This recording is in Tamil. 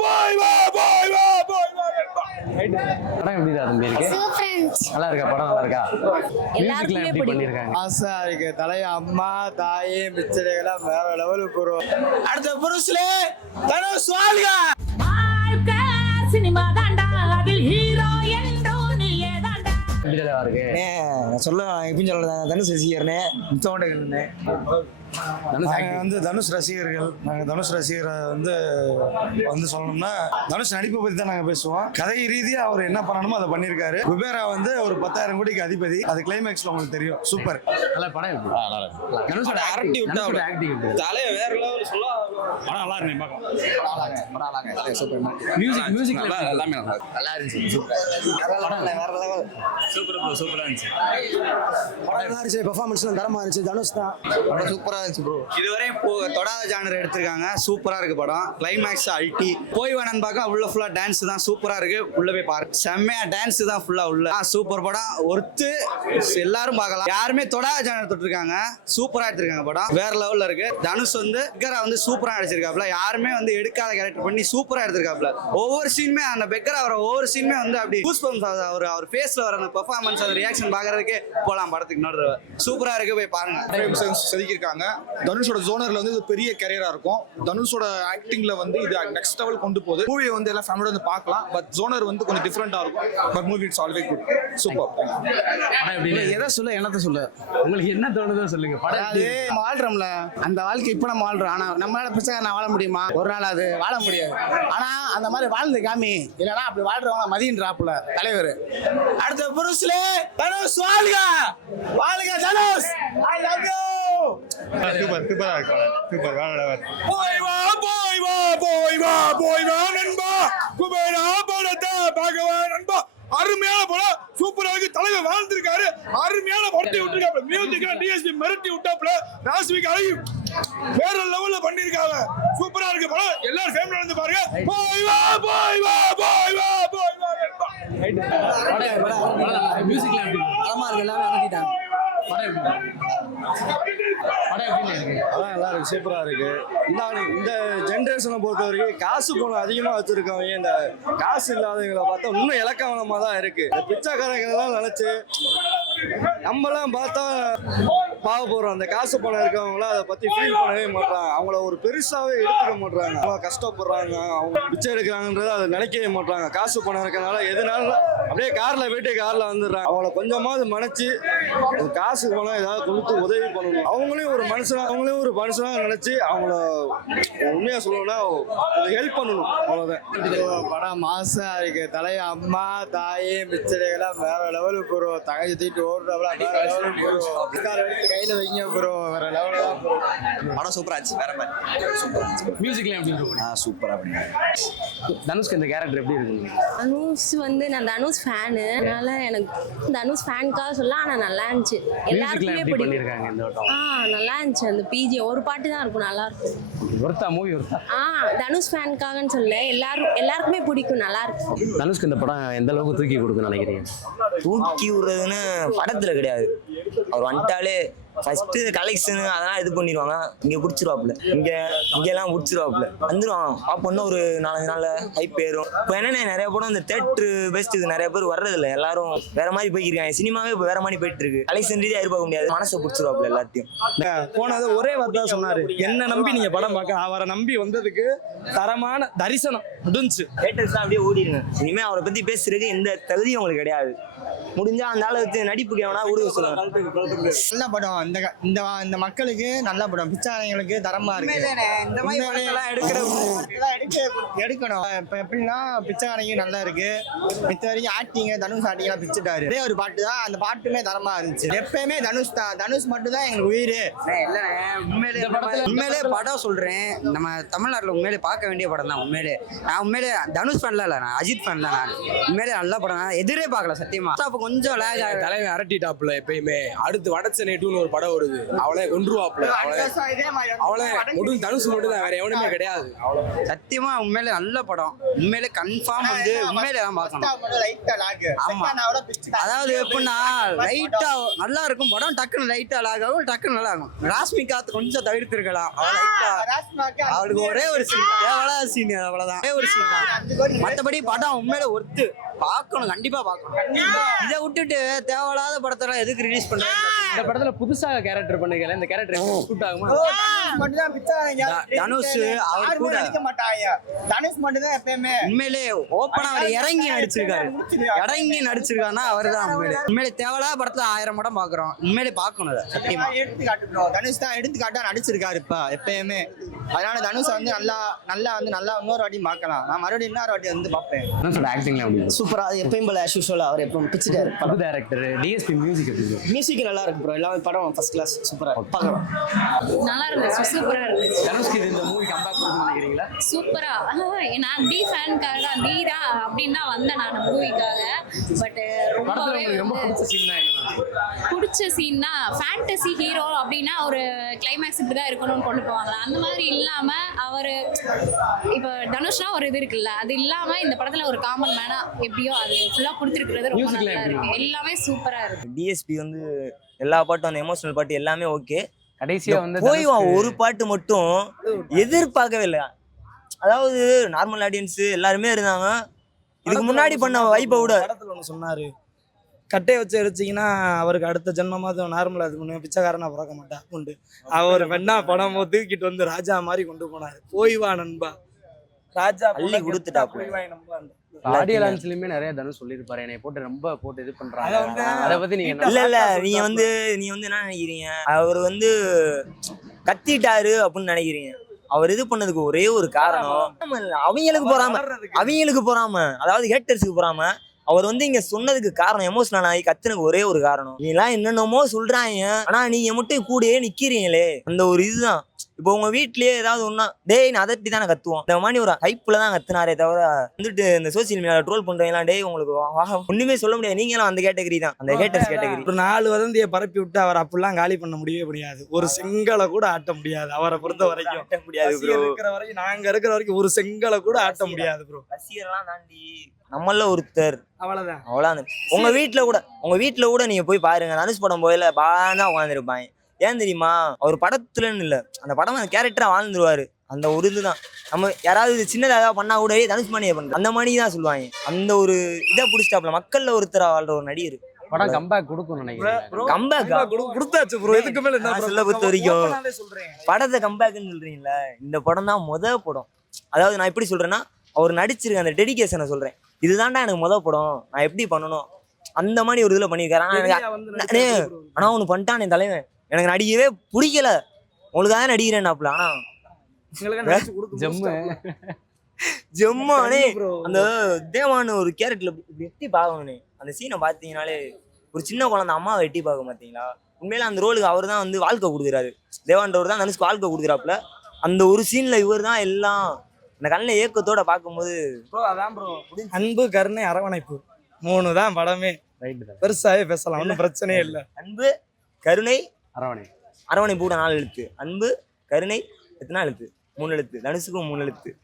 போய் வா போய் வா போய் வா நண்பா படம் எப்படி தம்பி இருக்கு? ஃப்ரெண்ட்ஸ் நல்லா இருக்கா? படம் நல்லா இருக்கா? எல்லாருக்குமே எப்படி. பண்ணிருக்காங்க? ஆசா இருக்கு. தலைய அம்மா தாயி மிச்சடைகளாம் வேற லெவலுக்கு போறோம் அடுத்த புருஷலே தனுஷ் வாழ்க! வாழ்க்கை சினிமா தாண்டா. அதில் ஹீரோ என்றோ நீயே தாண்டா. எப்படி தலைவா இருக்கு? சொல்ல எப்படின்னு சொல்ல தனுஷ் ரசிகர்னே தனுஷ் நாங்கள். வந்து தனுஷ் ரசிகர்கள். நாங்கள் தனுஷ் ரசிகரை வந்து வந்து சொல்லணும்னா தனுஷ் நடிப்பை பற்றி தான் நாங்கள் பேசுவோம். கதை ரீதியாக அவர் என்ன பண்ணணுமோ அதை பண்ணியிருக்காரு குபேரா வந்து ஒரு பத்தாயிரம் கோடிக்கு அதிபதி. அது கிளைமேக்ஸில் உங்களுக்கு தெரியும். சூப்பர். நல்லா படம் தனுஷோட acting- விட்டா இருக்கு? தலைய வேற லெவல் சொல்ல. படம் நல்லா இருக்கு பார்க்கலாம். மியூசிக் மியூசிக்ல எல்லாமே நல்லா இருந்துச்சு சூப்பர் வேற லெவல் படம் நல்லா இருந்துச்சு. பெர்ஃபார்மன்ஸ்லாம் தரமா இருந்துச்சு. தனுஷ் தான். படம் சூப்பரா இருந்துச்சு ப்ரோ இதுவரை இப்போ தொடாத ஜானர் எடுத்திருக்காங்க. சூப்பரா இருக்கு படம். கிளைமேக்ஸ் அல்டி போய் வேணான்னு பார்க்க உள்ள ஃபுல்லா டான்ஸ் தான். சூப்பரா இருக்கு. உள்ள போய் பாரு. செம்மையா டான்ஸ் தான் ஃபுல்லா உள்ள. சூப்பர் படம். ஒருத்து எல்லாரும் பார்க்கலாம். யாருமே தொடாத ஜானர் தொட்டிருக்காங்க. சூப்பரா எடுத்திருக்காங்க படம். வேற லெவல்ல இருக்கு. தனுஷ் வந்து பெக்கரா வந்து சூப்பரா நடிச்சிருக்காப்ல யாருமே வந்து எடுக்காத கேரக்டர் பண்ணி சூப்பரா எடுத்திருக்காப்ல ஒவ்வொரு சீனுமே அந்த பெக்கரா வர ஒவ்வொரு சீனுமே வந்து அப்படி கூஸ் அவர் அவர் ஃபேஸ்ல வர அந்த பெர்ஃபார்மன்ஸ் அந்த ரியாக்ஷன் பாக்குறதுக்கு போலாம் படத்துக்கு. இன்னொரு சூப்பரா இருக்கு. போய் பாருங்க. செதுக்கியிருக்காங்க. தனுஷோட ஜோனர்ல வந்து இது பெரிய கரியரா இருக்கும். தனுஷோட ஆக்டிங்ல வந்து இது நெக்ஸ்ட் லெவல் கொண்டு போகுது. மூவியை வந்து எல்லாம் ஃபேமிலியோட வந்து பார்க்கலாம். பட் ஜோனர் வந்து கொஞ்சம் டிஃப்ரெண்டா இருக்கும். But movie it's always good super? எதை சொல்ல என்னத்த சொல்ல? உங்களுக்கு என்ன தோணுதோ சொல்லுங்க. அது வாழ்றோம்ல. அந்த வாழ்க்கை இப்ப நம்ம வாழ்றோம். ஆனா நம்மளால பிச்சை நான் வாழ முடியுமா? ஒரு நாள் அது வாழ முடியாது. ஆனா அந்த மாதிரி வாழ்ந்து காமி இல்லனா அப்படி வாழ்றவங்க மதியன்றாப்புல தலைவர். அடுத்த புருஷலே தனுஷ் வாழ்க வாழ்க தனுஷ்! சூப்பர் இருக்கும் சூப்பர் போய் வா போய் வா போய் வா போய் வா நண்பா குபேரா படத்தை பார்க்கவா நண்பா அருமையான படம் சூப்பரா இருக்கு தலைவர் வாழ்ந்திருக்காரு அருமையான படத்தை விட்டுருக்காப்ல மியூசிக் டிஎஸ்பி மிரட்டி விட்டாப்ல ராஸ்மிக் அழகி வேற லெவல்ல பண்ணிருக்காங்க சூப்பரா இருக்கு படம் எல்லாரும் ஃபேமிலி வந்து பாருங்க போய் வா போய் வா போய் வா போய் வா. மியூசிக்ல இருக்கு? தரமா இருக்கு எல்லாரும் இறக்கிட்டாங்க படம் எப்படி படம் எப்படி இருக்கு? அதான் நல்லா இருக்கு. சூப்பராக இருக்கு இந்த இந்த ஜென்ரேஷனை பொறுத்த வரைக்கும் காசு பணம் அதிகமாக வச்சிருக்கவங்க இந்த காசு இல்லாதவங்களை பார்த்தா இன்னும் இலக்கவனமாக தான் இருக்கு. இந்த பிச்சைக்காரங்களெல்லாம் நினச்சி நம்மளாம் பார்த்தா பாவப்படுறோம் அந்த காசு பணம் இருக்கவங்களாம் அதை பற்றி ஃபீல் பண்ணவே மாட்டாங்க அவங்கள ஒரு பெருசாகவே எடுத்துக்க மாட்டாங்க அவங்க கஷ்டப்படுறாங்க. அவங்க பிச்சை எடுக்கிறாங்கன்றதை அதை நினைக்கவே மாட்டாங்க காசு பணம் இருக்கறனால எதுனாலும் அப்படியே கார்ல போயிட்டு கார்ல வந்துடுறாங்க. அவங்கள கொஞ்சமாவது மன்னிச்சு ஒரு காசு பணம் ஏதாவது கொடுத்து உதவி பண்ணணும். அவங்களையும் ஒரு மனுஷனா அவங்களையும் ஒரு மனுஷனா நினைச்சு அவங்கள உண்மையா சொல்லணும்னா ஹெல்ப் பண்ணணும். அவ்வளவுதான். படம் மாசா இருக்கு. தலைய அம்மா தாயி மிச்சடைகளாம் வேற லெவலுக்கு போறோம் தகஜி தூக்கிட்டு ஓடுறவளா வேற லெவலுக்கு எடுத்து கையில வைங்க ப்ரோ வேற லெவல். படம் சூப்பரா இருந்துச்சு வேற மாதிரி. மியூசிக்ல எப்படி இருக்கு? ஆ சூப்பரா பண்ணி தனுஷ்க்கு இந்த கேரக்டர் எப்படி இருக்கு? தனுஷ் வந்து நான் தனுஷ் ஃபேனு அதனால எனக்கு தனுஷ் ஃபேனுக்காக சொல்ல ஆனா நல்லா இருந்துச்சு. எல்லாருக்குமே பிடிக்கும். ஆ நல்லா இருந்துச்சு. அந்த பிஜி ஒரு பாட்டு தான் இருக்கும் நல்லா இருக்கும். ஒருத்தா மூவி ஒருத்தா? ஆ தனுஷ் ஃபேனுக்காகன்னு சொல்ல எல்லாரும் எல்லாருக்குமே பிடிக்கும் நல்லா இருக்கும். தனுஷ்க்கு இந்த படம் எந்த அளவுக்கு தூக்கி கொடுக்குன்னு நினைக்கிறீங்க? தூக்கி விடுறதுன்னு படத்துல கிடையாது. அவர் வந்துட்டாலே ஃபர்ஸ்ட் கலெக்ஷன் அதெல்லாம் இது பண்ணிடுவாங்க. இங்க புடிச்சிருவாப்ல இங்க இங்கெல்லாம் புடிச்சிருவாப்ல வந்துருவான் பாப்போன்னா ஒரு நாலஞ்சு நாள்ல ஹைப் ஏறும். இப்போ என்னென்ன நிறைய படம் இந்த தேட்டர் பெஸ்ட்டுக்கு நிறைய பேர் வர்றது இல்ல எல்லாரும் வேற மாதிரி போய்க்கிருக்காங்க. சினிமாவே இப்போ வேற மாதிரி போயிட்டு இருக்கு கலெக்ஷன் ரீதியா எதிர்பார்க்க முடியாது. மனசை புடிச்சிருவாப்ல எல்லாத்தையும். போனது ஒரே வார்த்தை சொன்னாரு. என்ன நம்பி நீங்க படம் பார்க்க அவரை நம்பி வந்ததுக்கு தரமான தரிசனம். முடிஞ்சு. தேட்டர்ஸ் அப்படியே ஓடிடுங்க இனிமே அவரை பத்தி பேசுறதுக்கு எந்த தகுதியும் உங்களுக்கு கிடையாது. முடிஞ்சா அந்த அளவுக்கு நடிப்புக்கு எவனா சொல்லுவாங்க நல்ல படம். இந்த க- இந்த இந்த மக்களுக்கு நல்ல படம். பிச்சாரங்களுக்கு தரமா இருக்கு. இந்த மாதிரி எடுக்கணும். இப்ப எப்படின்னா பிச்சைக்காரங்க நல்லா இருக்கு. மித்த வரைக்கும் ஆக்டிங் தனுஷ் ஆக்டிங் எல்லாம் பிச்சுட்டாரு. ஒரே ஒரு பாட்டு தான். அந்த பாட்டுமே தரமா இருந்துச்சு. எப்பயுமே தனுஷ் தான். தனுஷ் மட்டும் தான் எங்களுக்கு உயிர். உண்மையிலே உண்மையிலே படம் சொல்றேன். நம்ம தமிழ்நாட்டுல உண்மையிலே பார்க்க வேண்டிய படம் தான் உண்மையிலே. நான் உண்மையிலே தனுஷ் ஃபேன்ல இல்ல நான் அஜித் ஃபேன் தான் நான். உண்மையிலே நல்ல படம். நான் எதிரே பார்க்கல சத்தியமா. கொஞ்சம் லேக் ஆகுது. தலைவன் அரட்டிட்டாப்புல எப்பயுமே. அடுத்து வடச்சென்னை டூன்னு ஒரு படம் வருது. அவளே கொன்றுவாப்ல அவளே அவளே மட்டும் தனுஷ் மட்டும் தான் வேற எவனுமே கிடையாது. சத்தியமா உண்மையிலே நல்ல படம். உண்மையிலே கன்ஃபார்ம் வந்து உண்மையிலே தான் பார்க்கணும். ஆமா. அதாவது எப்படின்னா லைட்டா நல்லா இருக்கும். படம் டக்குன்னு லைட்டா லாக் ஆகும் டக்குன்னு நல்லா ஆகும் ராஸ்மிகா கொஞ்சம் தவிர்த்திருக்கலாம். அவளுக்கு ஒரே ஒரு சீன் தேவையில்லாத சீன் அவ்வளவுதான். ஒரே ஒரு சீன் தான். மத்தபடி படம் உண்மையில ஒர்த்து பார்க்கணும் கண்டிப்பா பார்க்கணும். இதை விட்டுட்டு தேவையில்லாத படத்தெல்லாம் எதுக்கு ரிலீஸ் பண்றாங்க இந்த படத்துல புதுசா கேரக்டர் பண்ணுங்கல இந்த கேரக்டர் சூட் ஆகுமா? தனுஷ் அவர் கூட. தனுஷ் மட்டும் தான் எப்பயுமே உண்மையிலே ஓப்பனா அவர் இறங்கி நடிச்சிருக்காரு. இறங்கி நடிச்சிருக்காருன்னா அவர் தான் உண்மையிலே. உண்மையிலே தேவையில்லாத படத்துல ஆயிரம் படம் பாக்குறோம் உண்மையிலே பார்க்கணும் சத்தியமா. எடுத்துக்காட்டு ப்ரோ தனுஷ் தான் எடுத்துக்காட்டா நடிச்சிருக்காரு இப்ப எப்பயுமே. அதனால தனுஷ் வந்து நல்லா நல்லா வந்து நல்லா இன்னொரு வாட்டி பார்க்கலாம். நான் மறுபடியும் இன்னொரு வாட்டி வந்து பார்ப்பேன். என்ன சொல்ற ஆக்டிங்ல அப்படி சூப்பரா எப்பயும் போல ஆஸ் யூஷுவல் அவர் எப்பவும் பிச்சுட்டாரு. புது டைரக்டர் டிஎஸ்பி மியூசிக்? மியூசிக் நல்லா இருக்கு ப்ரோ எல்லாமே படம் ஃபர்ஸ்ட் கிளாஸ் சூப்பரா பார்க்கலாம். நல்லா இருந்துச்சு சூப்பரா இருந்துச்சு. தனுஷ்க்கு இந்த மூவி கம்பேக் பண்ணுன்னு நினைக்கிறீங்களா? சூப்பரா. நான் டி ஃபேனுக்காக தீரா அப்படின்னு தான் வந்தேன் நான் மூவிக்காக பட் ரொம்பவே ரொம்ப பிடிச்ச சீன் என்ன பிடிச்ச சீன்னா ஃபேண்டசி ஹீரோ அப்படின்னா ஒரு கிளைமேக்ஸ் இப்படி தான் இருக்கணும்னு கொண்டு போவாங்க அந்த மாதிரி இல்லாம அவர் இப்போ தனுஷ்னா ஒரு இது இருக்குல்ல அது இல்லாம இந்த படத்துல ஒரு காமன் மேனா எப்படியோ அது ஃபுல்லா கொடுத்துருக்கிறது ரொம்ப நல்லா இருக்கு. எல்லாமே சூப்பரா இருக்கு. டிஎஸ்பி வந்து எல்லா பாட்டும் அந்த எமோஷனல் பாட்டு எல்லாமே ஓகே கடைசியா வந்து போய் ஒரு பாட்டு மட்டும் எதிர்பார்க்கவே இல்லை. அதாவது நார்மல் ஆடியன்ஸ் எல்லாருமே இருந்தாங்க. இதுக்கு முன்னாடி பண்ண வைப்பை விட. படத்துல ஒன்று சொன்னாரு. கட்டையை வச்சு எரிச்சிங்கன்னா அவருக்கு அடுத்த ஜென்மமாக நார்மலாக இது பண்ணுவேன் பிச்சைக்காரனா பிறக்க மாட்டா. உண்டு. அவர் வேணா படம் தூக்கிட்டு வந்து ராஜா மாதிரி கொண்டு போனாரு. போய் வா நண்பா. ராஜா அள்ளி பொண்ணை கொடுத்துட்டாப்புல. போய் நண்பா ஆடியோ லான்ச்லயுமே நிறைய தனுஷ் சொல்லியிருப்பாரு. என்னை போட்டு ரொம்ப போட்டு இது பண்றாங்க. அதை பத்தி நீங்க என்ன இல்ல இல்ல. நீங்க வந்து நீங்க வந்து என்ன நினைக்கிறீங்க? அவர் வந்து கத்திட்டாரு அப்படின்னு நினைக்கிறீங்க. அவர் இது பண்ணதுக்கு ஒரே ஒரு காரணம் அவங்களுக்கு போறாம. அவங்களுக்கு போறாம. அதாவது ஹேட்டர்ஸுக்கு போறாம அவர் வந்து இங்க சொன்னதுக்கு காரணம் எமோஷனல் ஆகி கத்துனதுக்கு ஒரே ஒரு காரணம். நீங்களாம் என்னென்னமோ சொல்றாங்க. ஆனா நீங்க மட்டும் கூடயே நிக்கிறீங்களே. அந்த ஒரு இதுதான். இப்போ உங்க வீட்லயே ஏதாவது ஒண்ணா டேய் நான் அதட்டி தானே கத்துவோம். இந்த மாதிரி ஒரு ஹைப்ல தான் கத்துனாரே தவிர வந்துட்டு இந்த சோசியல் மீடியால ட்ரோல் பண்றவங்க டேய் உங்களுக்கு ஒண்ணுமே சொல்ல முடியாது. நீங்களும் அந்த கேட்டகரி தான். அந்த ஹேட்டர்ஸ் கேட்டகரி ஒரு நாலு வதந்தியை பரப்பி விட்டு அவர் அப்படிலாம் காலி பண்ண முடியவே முடியாது. ஒரு செங்கலை கூட ஆட்ட முடியாது. அவரை பொறுத்த வரைக்கும். ஆட்ட முடியாது இருக்கிற வரைக்கும் நாங்க இருக்கிற வரைக்கும் ஒரு செங்கலை கூட ஆட்ட முடியாது ப்ரோ ரசிகர்லாம் தாண்டி நம்மள ஒருத்தர். அவ்வளவுதான். அவ்வளோ உங்க வீட்ல கூட உங்க வீட்ல கூட நீங்க போய் பாருங்க. தனுஷ் படம் போயில பாதான் உட்காந்துருப்பாங்க ஏன் தெரியுமா? அவர் படத்துலன்னு இல்ல. அந்த படம் அந்த கேரக்டரா வாழ்ந்துருவாரு. அந்த ஒரு இதுதான். நம்ம யாராவது சின்னதா ஏதாவது பண்ணா கூட "ஏய், தனுஷ் மணியை பண்ற அந்த மாதிரி தான் சொல்லுவாங்க. அந்த ஒரு இதை பிடிச்சிட்டாப்ல மக்கள்ல ஒருத்தரா வாழ்ற ஒரு நடிகர். படம் கம்பேக் கொடுக்கும்னு நினைக்கிறேன். கம்பேக் கொடுத்தாச்சு ப்ரோ. இதுக்கு மேல என்ன? சொல்ல பொறுத்த வரைக்கும் படத்தை கம்பேக்னு சொல்றீங்கல்ல இந்த படம் தான் முத படம். அதாவது நான் எப்படி சொல்றேன்னா அவர் நடிச்சிருக்க அந்த டெடிகேஷனை சொல்றேன். இதுதான்டா எனக்கு முத படம். நான் எப்படி பண்ணணும்? அந்த மாதிரி ஒரு இதுல பண்ணியிருக்காரு. ஆனா எனக்கு வெளிய வந்து அண்ணே, நடிக்கிறது bro. ஆனா ஒன்று பண்ணிட்டான் என் தலைவன். எனக்கு நடிக்கவே பிடிக்கல. உங்களுக்காக நடிக்கிறேன்னாப்ல ஆனா உங்களுக்கு நடிச்சு கொடுத்து ஜம்மு ஜம்மானே. அந்த தேவான்னு ஒரு கேரக்டர்ல இப்படி எட்டி பார்க்கணுனே அந்த சீனை பார்த்தீங்கனாலே ஒரு சின்ன குழந்தை அம்மாவை எட்டி பார்க்க மாட்டீங்களா உண்மையில அந்த ரோலுக்கு அவர் தான் வந்து வாழ்க்கை கொடுக்குறாரு. தேவான்றவர் தான் தனுஷ்க்கு வாழ்க்கை கொடுக்குறாப்புல. அந்த ஒரு சீன்ல இவர் தான் எல்லாம் அந்த கண்ணில் ஏக்கத்தோட பார்க்கும்போது ப்ரோ அதான் ப்ரோ அன்பு கருணை அரவணைப்பு. மூணு தான் படமே. ரைட் தான் பெருசாவே பேசலாம். ஒன்றும் பிரச்சனையே இல்லை. அன்பு கருணை அரவணை. அரவணை பூட நாலு எழுத்து. அன்பு கருணை எத்தனை எழுத்து? மூணு எழுத்து. தனுஷுக்கும் மூணு எழுத்து.